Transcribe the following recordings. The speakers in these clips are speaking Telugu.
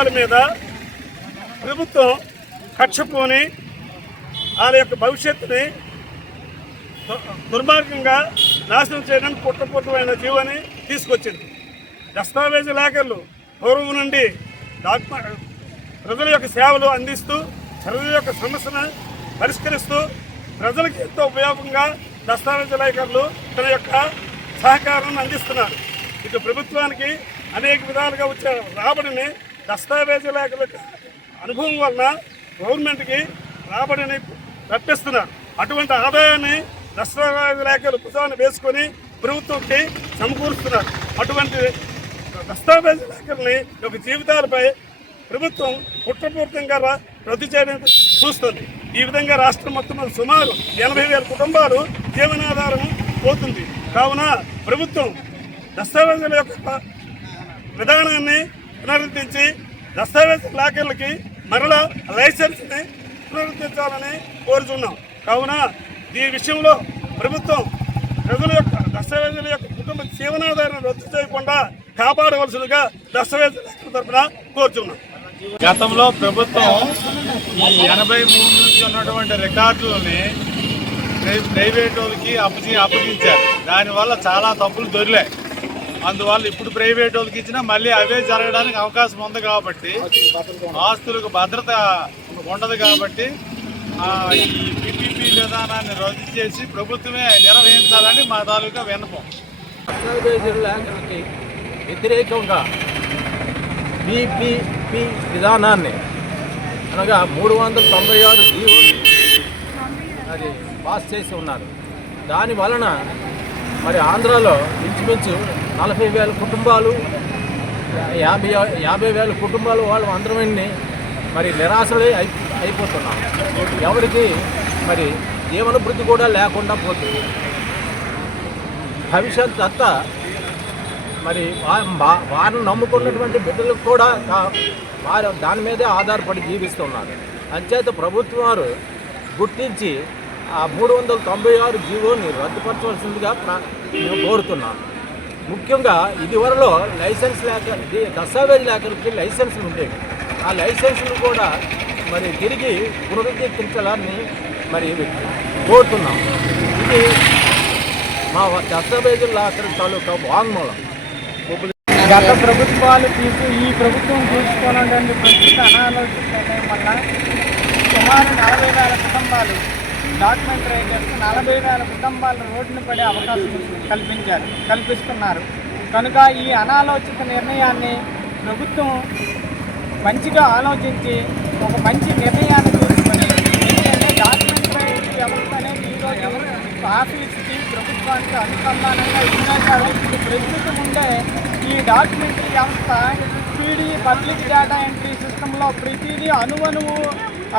జీవితాల మీద ప్రభుత్వం కక్షపోని వాళ్ళ యొక్క భవిష్యత్తుని దుర్మార్గంగా నాశనం చేయడానికి పుట్టపుట్టమైన జీవాన్ని తీసుకొచ్చింది. దస్తావేజు లేఖలు పూర్వం నుండి ప్రజల యొక్క సేవలు అందిస్తూ ప్రజల యొక్క సమస్యను పరిష్కరిస్తూ ప్రజలకు ఎంతో ఉపయోగంగా దస్తావేజు లేఖలు తన యొక్క సహకారాన్ని అందిస్తున్నారు. ఇటు ప్రభుత్వానికి అనేక విధాలుగా వచ్చే రాబడిని దస్తావేజు లేఖల అనుభవం వలన గవర్నమెంట్కి రాబడిని రప్పిస్తున్నారు. అటువంటి ఆదాయాన్ని దస్తావేజు లేఖలు పుస్తకాన్ని వేసుకొని ప్రభుత్వంకి సమకూరుస్తున్నారు. అటువంటి దస్తావేజు లేఖల్ని ఒక జీవితాలపై ప్రభుత్వం కుట్రపూరితంగా రద్దు చేయడానికి చూస్తుంది. ఈ విధంగా రాష్ట్రం మొత్తం సుమారు 80,000 కుటుంబాలు జీవనాధారం పోతుంది. కావున ప్రభుత్వం దస్తావేజుల యొక్క విధానాన్ని పునరుద్ధరించి దస్తావేజు లేఖలకి మరలా లైసెన్స్ని పునరుద్ధరించాలని కోరుతున్నాం. కావున ఈ విషయంలో ప్రభుత్వం ప్రజల యొక్క దస్తావేజుల యొక్క కుటుంబ జీవనాధారాన్ని రద్దు చేయకుండా కాపాడవలసిందిగా దస్తావేజుల తరఫున కోరుతున్నాం. గతంలో ప్రభుత్వం ఈ 83 నుంచి ఉన్నటువంటి రికార్డులని ప్రైవేట్ వాళ్ళకి అప్పగించారు. దానివల్ల చాలా తప్పులు దొరికాయి. అందువల్ల ఇప్పుడు ప్రైవేట్ వాళ్ళకి ఇచ్చినా మళ్ళీ అవే జరగడానికి అవకాశం ఉంది. కాబట్టి ఆస్తులకు భద్రత ఉండదు. కాబట్టి ఈ పిపిపి విధానాన్ని రద్దు చేసి ప్రభుత్వమే నిర్వహించాలని మా తాలూకా విన్నపం. వ్యతిరేకంగా పిపిపి విధానాన్ని అనగా 396 జీవోని అది పాస్ చేసి ఉన్నారు. దాని వలన మరి ఆంధ్రాలో ఇంచుమించు 40,000 కుటుంబాలు 50,000 కుటుంబాలు వాళ్ళు అందరమని మరి నిరాశలే అయిపోతున్నాం. ఎవరికి మరి జీవనభృతి కూడా లేకుండా పోతుంది. భవిష్యత్ అంతా మరి వారిని నమ్ముకున్నటువంటి బిడ్డలకు కూడా వారు దాని మీదే ఆధారపడి జీవిస్తున్నారు. అంచేత ప్రభుత్వం వారు గుర్తించి ఆ 396 జీవోని రద్దుపరచవలసిందిగా మేము కోరుతున్నాను. ముఖ్యంగా ఇదివరలో లైసెన్స్ దస్తావేజ్ లేఖలకి లైసెన్సులు ఉండేవి. ఆ లైసెన్సులు కూడా మరి తిరిగి పునరుద్ధరించాలని మరి కోరుతున్నాం. ఇది మా దస్తావేజుల తాలూకా వాంగ్మూలం. గత ప్రభుత్వాలు ఈ ప్రభుత్వం తీసుకున్నటువంటి ప్రస్తుత అనాలోచిత నిర్ణయం వల్ల సుమారు 40,000 కుటుంబాలు డాక్యుమెంట్ రైటర్స్ 40,000 కుటుంబాలు రోడ్డున పడే అవకాశం కల్పిస్తున్నారు. కనుక ఈ అనాలోచిత నిర్ణయాన్ని ప్రభుత్వం మంచిగా ఆలోచించి ఒక మంచి నిర్ణయాన్ని తీసుకొని, ఎందుకంటే డాక్యుమెంట్ రైట్ వ్యవస్థ అనేది ఈరోజు ఆఫీస్కి ప్రభుత్వానికి అనుసంధానంగా ఇప్పుడు ప్రస్తుతం ఉండే ఈ డాక్యుమెంటరీ వ్యవస్థ పీడీ పబ్లిక్ డేటా ఎంట్రీ సిస్టంలో ప్రతిదీ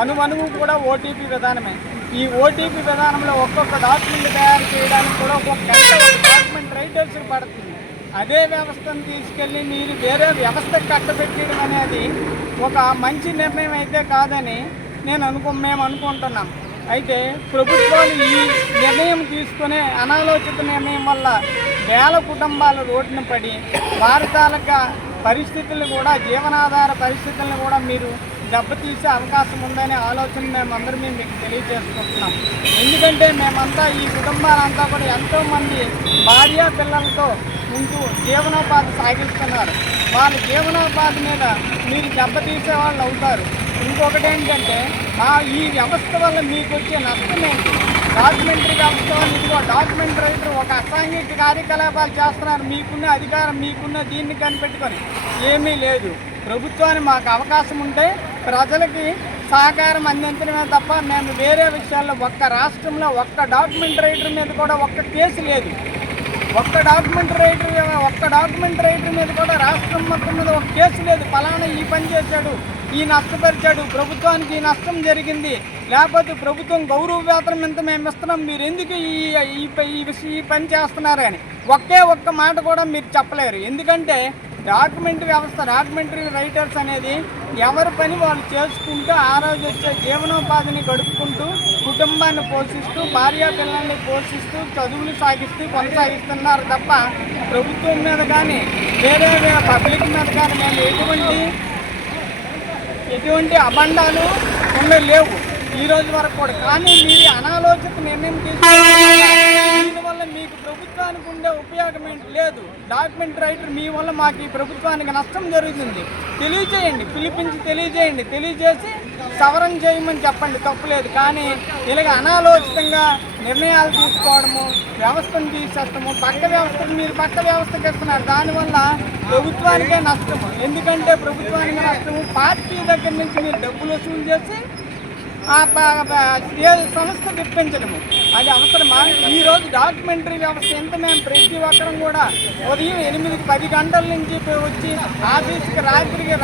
అణువణువు కూడా ఓటీపీ విధానమే. ఈ ఓటీపీ విధానంలో ఒక్కొక్క డాక్యుమెంట్ తయారు చేయడానికి కూడా ఒక్కొక్క గంట ఒక డాక్యుమెంట్ రైటర్స్ పడుతుంది. అదే వ్యవస్థను తీసుకెళ్ళి మీరు వేరే వ్యవస్థకు కట్టబెట్టడం అనేది ఒక మంచి నిర్ణయం అయితే కాదని మేము అనుకుంటున్నాం. అయితే ప్రభుత్వాలు ఈ నిర్ణయం తీసుకునే అనాలోచిత నిర్ణయం వల్ల వేల కుటుంబాలు రోడ్డున పడి వారి తాలూకా పరిస్థితులు కూడా జీవనాధార పరిస్థితులను కూడా మీరు దెబ్బతీసే అవకాశం ఉందనే ఆలోచన మేమందరం మీకు తెలియజేసుకుంటున్నాం. ఎందుకంటే మేమంతా ఈ కుటుంబాలంతా కూడా ఎంతోమంది భార్య పిల్లలతో ఉంటూ జీవనోపాధి సాగిస్తున్నారు. వాళ్ళ జీవనోపాధి మీద మీరు దెబ్బతీసే వాళ్ళు అవుతారు. ఇంకొకటి ఏంటంటే ఈ వ్యవస్థ వల్ల మీకు వచ్చే నష్టం ఏంటి? డాక్యుమెంటరీ వ్యవస్థ వల్ల ఇదిగో డాక్యుమెంట్ రైటర్ ఒక అసాంఘిక కార్యకలాపాలు చేస్తున్నారు. మీకున్న అధికారం మీకున్న దీన్ని కనిపెట్టుకొని ఏమీ లేదు. ప్రభుత్వాన్ని మాకు అవకాశం ఉంటే ప్రజలకి సహకారం అందించడమే తప్ప మేము వేరే విషయాల్లో ఒక్క రాష్ట్రంలో ఒక్క డాక్యుమెంట్ రైటర్ మీద కూడా ఒక్క కేసు లేదు. ఒక్క డాక్యుమెంట్ రైటర్ మీద కూడా రాష్ట్రం మొత్తం మీద ఒక కేసు లేదు. ఫలానా ఈ పని చేశాడు, ఈ నష్టపరిచాడు, ప్రభుత్వానికి ఈ నష్టం జరిగింది, లేకపోతే ప్రభుత్వం గౌరవ వేతనం ఎంత మేము ఇస్తున్నాం, మీరు ఎందుకు ఈ పని చేస్తున్నారని ఒక్క మాట కూడా మీరు చెప్పలేరు. ఎందుకంటే డాక్యుమెంటరీ రైటర్స్ అనేది ఎవరి పని వాళ్ళు చేసుకుంటూ ఆ రోజు వచ్చే జీవనోపాధిని గడుపుకుంటూ కుటుంబాన్ని పోషిస్తూ భార్య పిల్లల్ని పోషిస్తూ చదువులు సాగిస్తూ కొనసాగిస్తున్నారు తప్ప ప్రభుత్వం మీద కానీ వేరే పబ్లిక్ మీద కానీ మేము ఎటువంటి ఎటువంటి అబండాలు లేవు ఈ రోజు వరకు కూడా. కానీ మీరు అనాలోచిత నిర్ణయం తీసుకున్నారు. దీనివల్ల మీకు ప్రభుత్వానికి ఉండే ఉపయోగం ఏంటి లేదు. డాక్యుమెంట్ రైటర్ మీ వల్ల మాకు ఈ ప్రభుత్వానికి నష్టం జరుగుతుంది. తెలియజేయండి, పిలిపించి తెలియజేసి సవరణ చేయమని చెప్పండి, తప్పులేదు. కానీ ఇలాగ అనాలోచితంగా నిర్ణయాలు తీసుకోవడము, వ్యవస్థను తీసేస్తాము, పక్క వ్యవస్థకి ఇస్తున్నారు. దానివల్ల ప్రభుత్వానికే నష్టము. ఎందుకంటే ప్రభుత్వానికి నష్టము, పార్టీ దగ్గర నుంచి మీరు డబ్బులు వసూలు చేసి సంస్థ తెప్పించడము అది అవసరమా? ఈరోజు డాక్యుమెంటరీ వ్యవస్థ ఎంత మేము ప్రతి ఒక్కరం కూడా ఉదయం 8-10 గంటల నుంచి వచ్చి ఆఫీస్కి రాత్రికి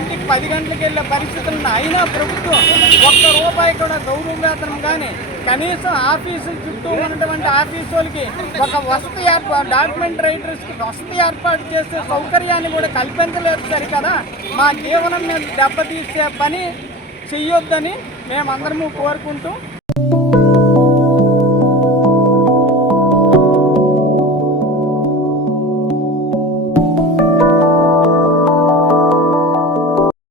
ఇంటికి 10 గంటలకు వెళ్ళే పరిస్థితులు ఉన్నాయి. అయినా ప్రభుత్వం ₹1 కూడా గౌరవ వేతనం కానీ కనీసం ఆఫీసుల చుట్టూ ఉన్నటువంటి ఆఫీసు వాళ్ళకి ఒక వసతి డాక్యుమెంట్ రైటర్స్కి వసతి ఏర్పాటు చేసే సౌకర్యాన్ని కూడా కల్పించలేదు సరికదా. మా జీవనం మీద దెబ్బతీసే పని చెయ్యొద్దని మేమందరము కోరుకుంటూ